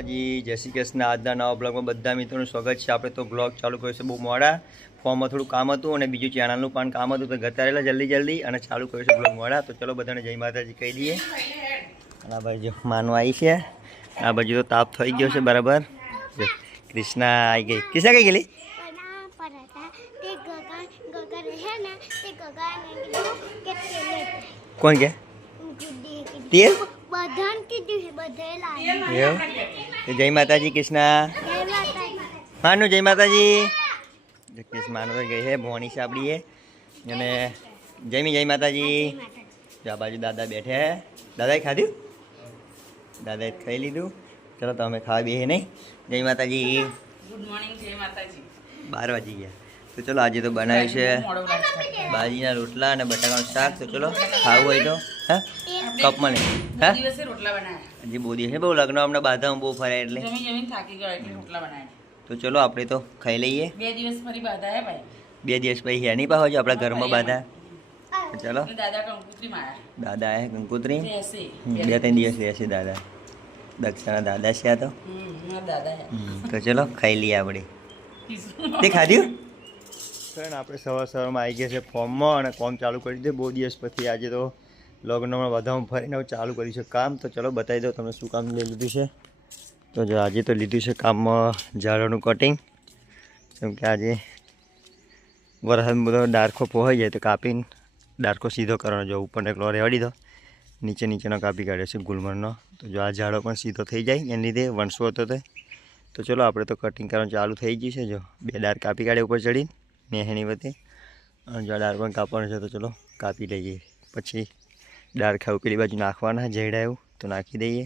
માતાજી, જય શ્રી કૃષ્ણ। આજના નવા બ્લોગમાં બધા મિત્રોનું સ્વાગત છે। આપણે તો બ્લોગ ચાલુ કર્યો છે બહુ મોડા, ફોર્મમાં થોડું કામ હતું અને બીજું ચેનલનું પણ કામ હતું, તો જતા રહેલા જલ્દી અને ચાલુ કર્યો છે બ્લોગ મોડા। તો ચલો બધાને જય માતાજી કહી દઈએ। અને આ બાજુ માનું આવી છે, આ બાજુ તો તાપ થઈ ગયો છે બરાબર। કૃષ્ણા આવી ગઈ। કૃષ્ણા કઈ ગયેલી? કોણ કે તેલ? जय माता जी कृष्णा मानु जय माता जी। मानु तो गई है भोनी साबड़ी है जय माता जी। जो बाजू दादा बैठे हैं, दादा खाधु, दादा खाई लीधु। चलो तो हमें खा भी है नहीं। जय माता जी, गुड मॉर्निंग। जय माता जी। 12 वागी गया। तो चलो आज तो बनाव्યું છે બાજીના રોટલા અને બટાકાનું શાક। તો ચલો ખાવું હોય તો હા કપમાં નહીં હા દિવસે રોટલા બનાવ્યા। હજી બહુ દિવસ બહુ લગ્ન હમણાં બાધામાં બહુ ફર્યા એટલે જમીન થાકી ગયો એટલે રોટલા બનાવ્યા। તો ચલો આપણે તો ખાઈ લઈએ। 2 દિવસ ફરી બાધા હે ભાઈ, 2 દિવસ પછી હેની પાહો જો આપણા ઘરમાં બાધા। ચલો દાદા કંકુત્રી માં આયા। દાદા આયા કંકુત્રી રહેશે 2-3 દિવસ રહેશે દાદા। દક્ષાના દાદા છે આ તો દાદા હે। તો ચલો ખાઈ લઈએ આપણે। તે ખાધ્યું? ફ્રેન્ડ આપણે સવારમાં આવી ગયા છે ફોર્મમાં અને ફોર્મ ચાલુ કરી દીધું બહુ દિવસ પછી। આજે તો લગ્નમાં બધામાં ફરીને ચાલુ કર્યું છે કામ। તો ચલો બતાવી દો તમને શું કામ લઈ લીધું છે। તો જો આજે તો લીધું છે કામમાં ઝાડોનું કટિંગ, કેમ કે આજે વરસાદ બધો ડાર્કો પોહાઈ જાય તો કાપીને ડાર્કો સીધો કરવાનો। જો ઉપર એકલો રહેવા દીધો, નીચેનો કાપી કાઢ્યો છે ગુલમરનો। તો જો આ ઝાડો પણ સીધો થઈ જાય એના લીધે વણસો હતો તે। તો ચલો આપણે તો કટિંગ કરવાનું ચાલુ થઈ ગયું છે। જો 2 ડાર કાપી કાઢે ઉપર ચડીને નેહની વચ્ચે, અને જો ડાર પણ કાપવાનો છે। તો ચલો કાપી લઈએ, પછી ડાર ખાવું પેલી બાજુ નાખવાના જેડા એવું તો નાખી દઈએ।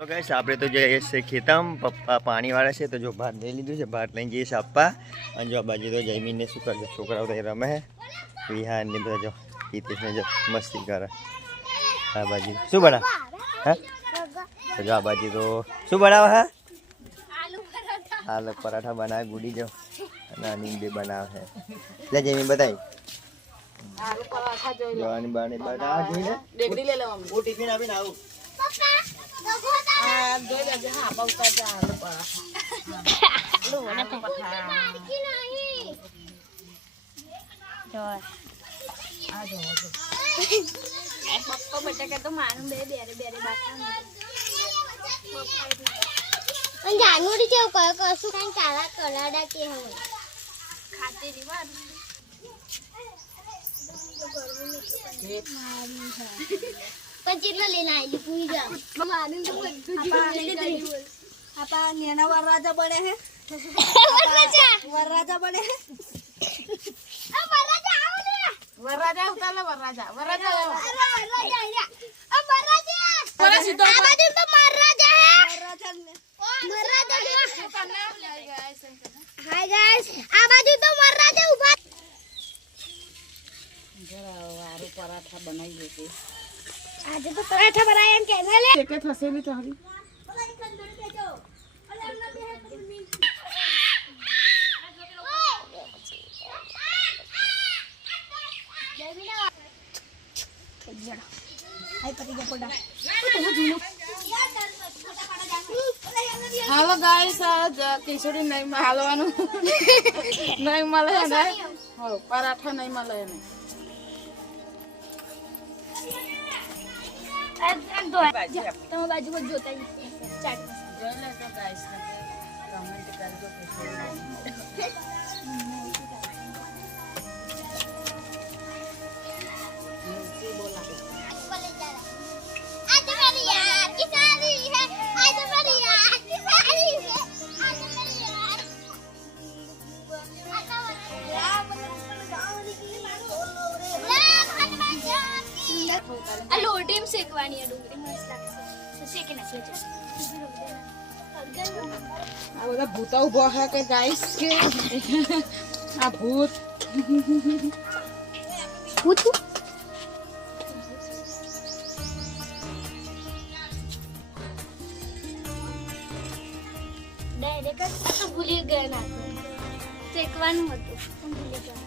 તો ગાઈસ આપણે તો જઈએ છે ખેતમ, પપ્પા પાણીવાળા છે તો જો ભાત લઈ લીધું છે, ભાત લઈને જઈએ છે આપવા। અને જો આ બાજુ તો જયમીનને શું કરશે, છોકરાઓ તો એ રમે છે, વિહાન ને બધા જો હિતેશને જો મસ્તી કરે। આ બાજુ શું બનાવ હા તો જો આ બાજુ તો શું બનાવે હા આલુ પરાઠા બનાવે ગુડી જો અને નીંદે બનાવે છે। લે જયમીન બતાવી આલુ પરાઠા જોઈ લો। જોવાની બાને બનાવ જોઈ લે, ડેગડી લે લે મમ્મી, હું ટિફિન આપીને આવું। આ જોઈ લેજે હા બહુતા છે આલુ પરાઠા। આલુ પરાઠા જો આ જો પપ્પા બટાકા તો મારું બે બેરે બાકા પણ જાનવરી જેવું કશું કઈ કાળા કલાડા કે હવે ખાતી રીવા પણ જેટલા લઈને આવી પૂરી જા મારું તો બધું આપા નેના વરરાજા બને હે વરરાજા બને હે આ વરરાજા આવો ને વરરાજા ઉતાર વરરાજા વરરાજા આ વરરાજા આ બાજુ તો મહારાજા હે હાય ગાઈસ આ બાજુ તો મહારાજા ઉભા આલુ પરાઠા બનાવી દે। આજે તો પરાઠા બનાયા એમ કે લે કે થશે બી તારી હાલો ગાઈસ આ ખીચડી નહીં હાલવાનું નહીં મળે ને પરાઠા નહીં મળે ને તમે બાજુ પર જોતા ચાટ જોઈ લે તો ગાઈસ કમેન્ટ કરજો આ લોટીમ શેકવાની આ ડુંગળી મસ્ત લાગશે તો શેકી નાખીએ છે આ બધા ભૂતા ઉભા છે કે ગાઈસ કે આ ભૂત ડાયરેક્ટ તો ભૂલી ગયા નાખો શેકવાનું હતું પણ ભૂલી ગયા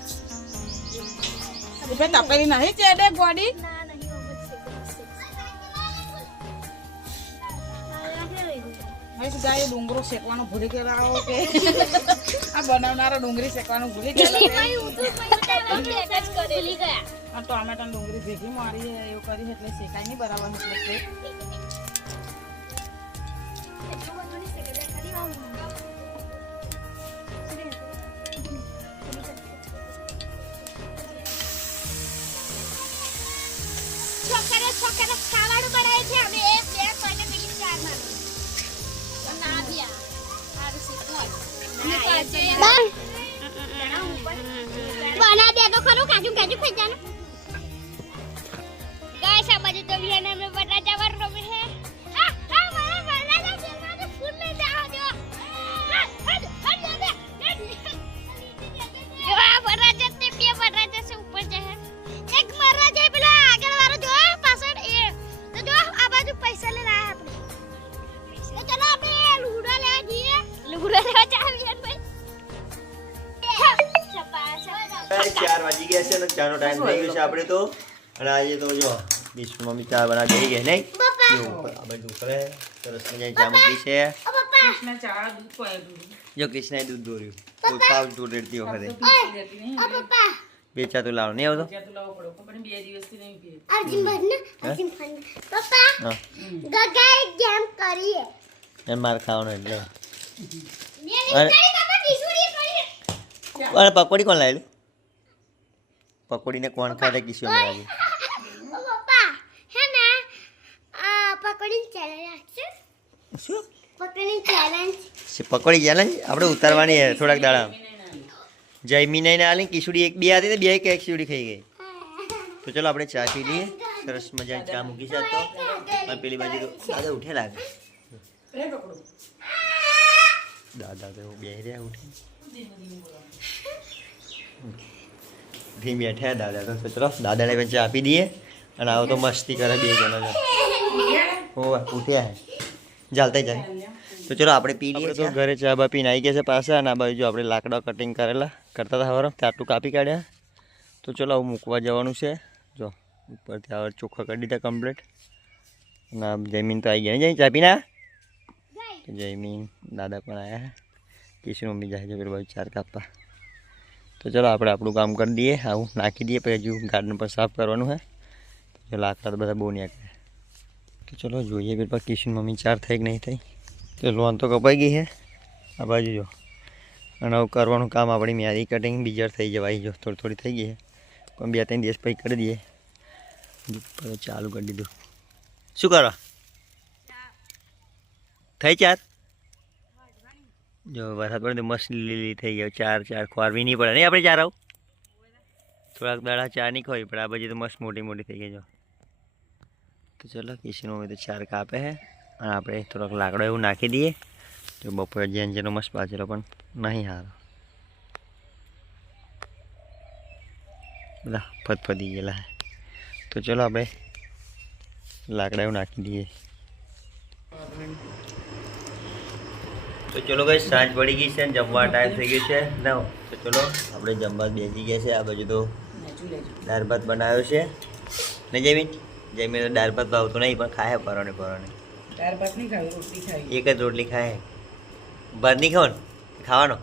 ઉભે તપેલી નહીં ચેડે ગોડી ના નહીં ઓબત શેકવાનું હવે ગાય ડુંગરો શેકવાનું ભૂલી ગયેલા કે આ બનાવનારો ડુંગળી શેકવાનું ભૂલી ગયેલા આ ટોમેટા ડુંગળી ભેગી મારી એવું કરી એટલે શેકાય નહીં બરાબર એટલે છોકરા ખાવાનું બનાવે છે અમે એક બે કોઈને મિલી ચાર માં ના દિયા સારું શીખવા બના દે તો ખરું કાજુ કાજુ ખાઈ જાનું ગાઈસ આ બાજુ તો વિહાના મે બટા જવાર રમે હે હા હા મારા બના દે મારે ફૂલ મે જાઓ જો હા હા જો આ બના જતે બે બના જસે ઉપર જાય એક મરવા જાય પેલા આગળ વાળો જો પાછળ એ તો જો આ બાજુ પૈસા લેના આપણે તો ચલો આપણે લુગડા લેવા જઈએ લુગડા લેવા જાવીએ ભાઈ 4 વાગી ગયા છે અને ચાનો ટાઈમ થઈ ગયો છે આપણે તો અને આજે તો જો વિષ્ણુ મમ્મી ચા બનાવી દઈ ગયા નહીં જો આ બધું કરે સરસ મજાની ચા મૂકી છે કૃષ્ણ ચા દૂધ પાય જો કૃષ્ણએ દૂધ દોર્યું કોઈ પાવ દૂધ રેડતી વખતે પપ્પા બે ચા તો લાવો નહીં આવતો તો લાવવો પડો પણ 2 દિવસથી નહીં પીએ અર્જુન ભાઈ અર્જુન ભાઈ પપ્પા ગગાઈ ગેમ કરીએ અને માર ખાવાનો એટલે મેં કરી પપ્પા કિશોરી કરી અને પકોડી કોણ લાવેલું પકોડીને કોણ ખાતે કિશોર લાવી પપ્પા હે ને આ પકોડી ચેલેન્જ રાખશે શું પકોડી ચેલેન્જ પકોડી ચેલેન્જ આપણે ઉતારવાની છે થોડાક દાડા જયમી નહીં આલી કિશોરી એક બે હતી તો બે એક કિશોરી ખાઈ ગઈ તો ચલો આપણે ચા પી લઈએ સરસ મજાની ચા મૂકી છે તો અને પેલી બાજુ તો દાદા ઉઠે લાગે દાદા તો બે રહ્યા ઉઠે ધીમ બેઠા દાદા તો ચલો દાદાને પણ ચા આપી દઈએ અને આવો તો મસ્તી કરે બે જણા હો ઉઠ્યા હે ચાલતા જાય તો ચલો આપણે પી લઈએ તો ઘરે ચા બા પીને આવી ગયા છે પાછા અને આ બાજુ આપણે લાકડા કટિંગ કરતા હતા હવારે આટલું કાપી કાઢ્યા તો ચલો આવું મૂકવા જવાનું છે જો ઉપરથી હવે ચોખ્ખા કરી દીધા કમ્પ્લીટ અને જયમીન તો આવી ગયા જઈ ચા પીના જયમીન દાદા પણ આવ્યા કિશોર મમ્મી જાય છે પેલું બાજુ ચાર કાપવા તો ચલો આપણે આપણું કામ કરી દઈએ આવું નાખી દઈએ પછી હજુ ગાર્ડન પર સાફ કરવાનું છે તો લાકડા તો બધા બહુ ન્યા કરે તો ચલો જોઈએ પેલા કિશોર મમ્મી ચાર થઈ કે નહીં થઈ તો લોન તો કપાઈ ગઈ છે આ બાજુ જો અને હવે કરવાનું કામ આપણી મ્યાદી કટિંગ બીજર થઈ જવાય જો થોડી થોડી થઈ ગઈ છે પણ 2-3 દિવસ પછી કરી દઈએ ચાલુ કરી દીધું શું કરો થઈ ચાર જો વરસાદ પડે તો મસ્ત લીલી થઈ ગયો ચાર ખોરવી નહીં પડે નહીં આપણે ચાર આવું થોડાક દાડા ચા નહીં ખોઈ પણ આ બાજુ તો મસ્ત મોટી મોટી થઈ ગઈ જો તો ચલો કિશોર મમ્મી તો ચાર કાપે છે અને આપણે થોડોક લાકડો એવું નાખી દઈએ તો બપોરે જેનો મસ્ત બાજરો પણ નહીં સારો બધા ફતફતી ગયેલા તો ચલો આપણે લાકડા એવું નાખી દઈએ તો ચલો ભાઈ સાંજ પડી ગઈ છે જમવા ટાઈમ થઈ ગયો છે ના તો ચલો આપણે જમવા બેસી ગયા છે આ બાજુ તો દાળ ભાત બનાવ્યો છે ને જયમીન તો દાળ ભાત ભાવતો નહીં પણ ખાય પરોને દાળ ભાત નહીં ખાવી રોટલી ખાવી એક જ રોટલી ખાય ભાત નહીં ખાવાનો ખાવાનો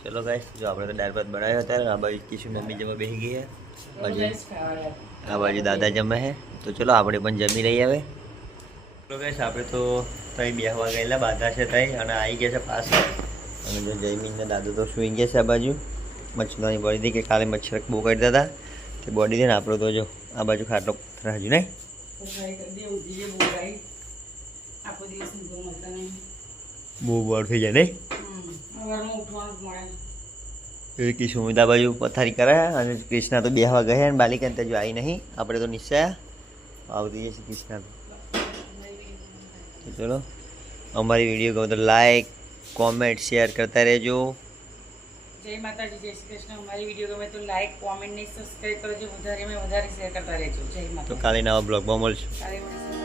ચલો ગાઈસ જો આપણે તો દાળ ભાત બનાવ્યો હતા આ બાજુ કિશોર મમ્મી જમવા બેસી ગઈ છે આ બાજુ દાદા જમે છે તો ચલો આપણે પણ જમી લઈએ હવે તો ગાઈસ આપણે તો તઈ બેસવા ગયેલા બાધા છે તઈ અને આવી ગયા છે પાછા અને જો જયમીનને દાદુ તો સૂઈ ગયા છે આ બાજુ મચ્છરની બોડી હતી કે કાલે મચ્છર બહુ કરતા હતા તે બોડી દે ને આપણો તો જો આ બાજુ ખાટલો પથ્થર હજુ નહીં બહુ બોર થઈ જાય નહીં કિશોર આ બાજુ પથારી કરે અને કૃષ્ણા તો બેસવા ગયા અને બાલિકા જો આવી નહીં આપણે તો નિશ્ચયા આવતી જશે કૃષ્ણા તો ચલો અમારી વિડીયો ગમે તો લાઈક કોમેન્ટ શેર કરતા રહેજો જય માતાજી જય શ્રી કૃષ્ણ અમારી વિડીયો ગમે તો લાઈક કોમેન્ટ ને સબસ્ક્રાઇબ કરજો વધારે શેર કરતા રહેજો જય માતા તો કાલે નવા બ્લોગમાં મળશું કાલે મળીશું